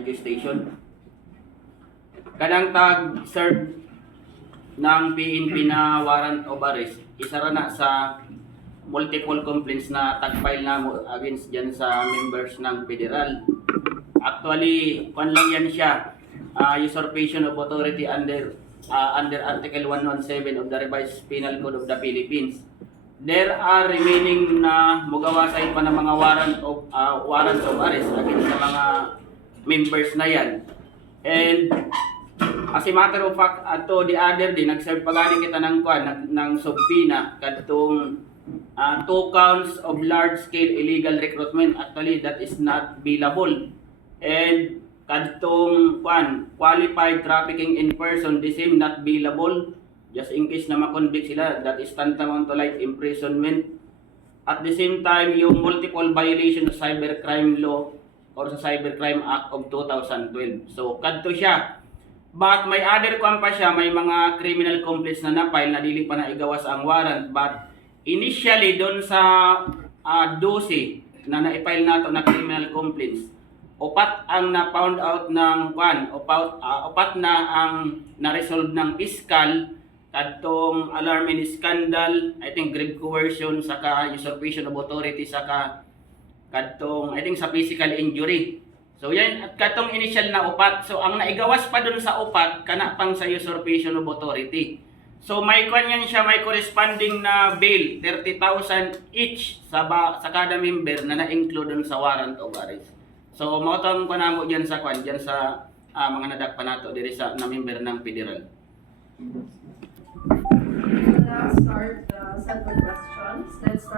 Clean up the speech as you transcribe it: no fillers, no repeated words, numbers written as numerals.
radio station. Kanang tag-serve ng PNP na warrant of arrest, isa ra na sa multiple complaints na tag-file na mo against dyan sa members ng federal. Actually, kung lang yan siya, usurpation of authority under Article 117 of the Revised Penal Code of the Philippines. There are remaining na mugawasay pa ng mga warrants of arrest against sa mga members na yan. And as a matter of fact, ato the other day, nag-serve pagani kita ng subpoena kadtong 2 counts of large-scale illegal recruitment. Actually, that is not billable. And kadtong qualified trafficking in person, the same not billable. Just in case na makonvict sila, that is tantamount to life imprisonment. At the same time, yung multiple violation of cybercrime law or sa Cybercrime Act of 2012. So, kadto siya. But may other pa siya, may mga criminal complaints na na-file na dili pa na igawas ang warrant. But initially, doon sa 12 na na-file nato na criminal complaints, upat ang na-found out ng upat na ang na-resolve ng fiscal kadtong alarming scandal, I think grave coercion, saka usurpation of authority, saka kadtong I think sa physical injury. So yan, at kadtong initial na upat. So ang naigawas pa dun sa upat kana pang sa usurpation of authority. So may yan siya, may corresponding na bail 30,000 each sa kada member na na-include dun sa warrant of arrest. So mautang ko na mo diyan sa mga nadakpan nato diri sa na member ng federal. Let's start the set of questions. Let's start